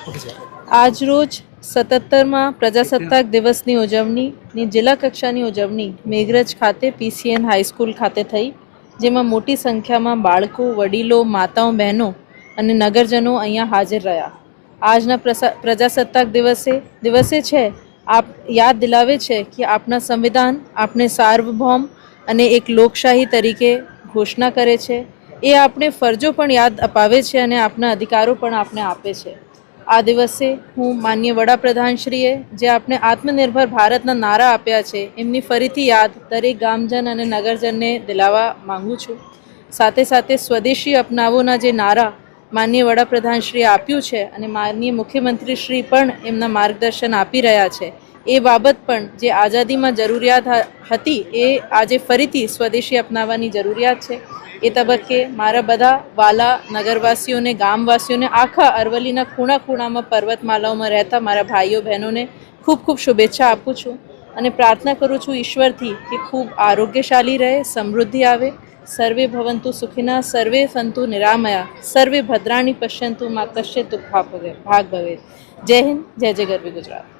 આજરોજ સતત્તરમાં પ્રજાસત્તાક દિવસની ઉજવણીની જિલ્લા કક્ષાની ઉજવણી મેઘરજ ખાતે પીસીએન હાઈસ્કૂલ ખાતે થઈ, જેમાં મોટી સંખ્યામાં બાળકો, વડીલો, માતાઓ, બહેનો અને નગરજનો અહીંયા હાજર રહ્યા. આજના પ્રજાસત્તાક દિવસે દિવસે છે, આપ યાદ દિલાવે છે કે આપના સંવિધાન આપણે સાર્વભૌમ અને એક લોકશાહી તરીકે ઘોષણા કરે છે. એ આપણે ફરજો પણ યાદ અપાવે છે અને આપના અધિકારો પણ આપણે આપે છે. આ દિવસે હું માન્ય વડાપ્રધાનશ્રીએ જે આપણે આત્મનિર્ભર ભારતના નારા આપ્યા છે, એમની ફરીથી યાદ દરેક ગામજન અને નગરજનને દિલાવા માગું છું. સાથે સાથે સ્વદેશી અપનાવોના જે નારા માનનીય વડાપ્રધાનશ્રીએ આપ્યું છે અને માનનીય મુખ્યમંત્રીશ્રી પણ એમના માર્ગદર્શન આપી રહ્યા છે એ બાબત પણ જે આઝાદીમાં જરૂરિયાત હતી એ આજે ફરીથી સ્વદેશી અપનાવવાની જરૂરિયાત છે. એ તબક્કે મારા બધા વાલા નગરવાસીઓને, ગામવાસીઓને, આખા અરવલ્લીના ખૂણા ખૂણામાં પર્વતમાલાઓમાં રહેતા મારા ભાઈઓ, બહેનોને ખૂબ ખૂબ શુભેચ્છા આપું છું અને પ્રાર્થના કરું છું ઈશ્વરથી કે ખૂબ આરોગ્યશાળી રહે, સમૃદ્ધિ આવે. સર્વે ભવંતુ સુખિના, સર્વે સંતુ નિરામયા, સર્વે ભદ્રાણી પશ્યંતુ માં કશ્ય દુઃખ ભાગ ભવે જય હિન્દ, જય જય ગરવી ગુજરાત.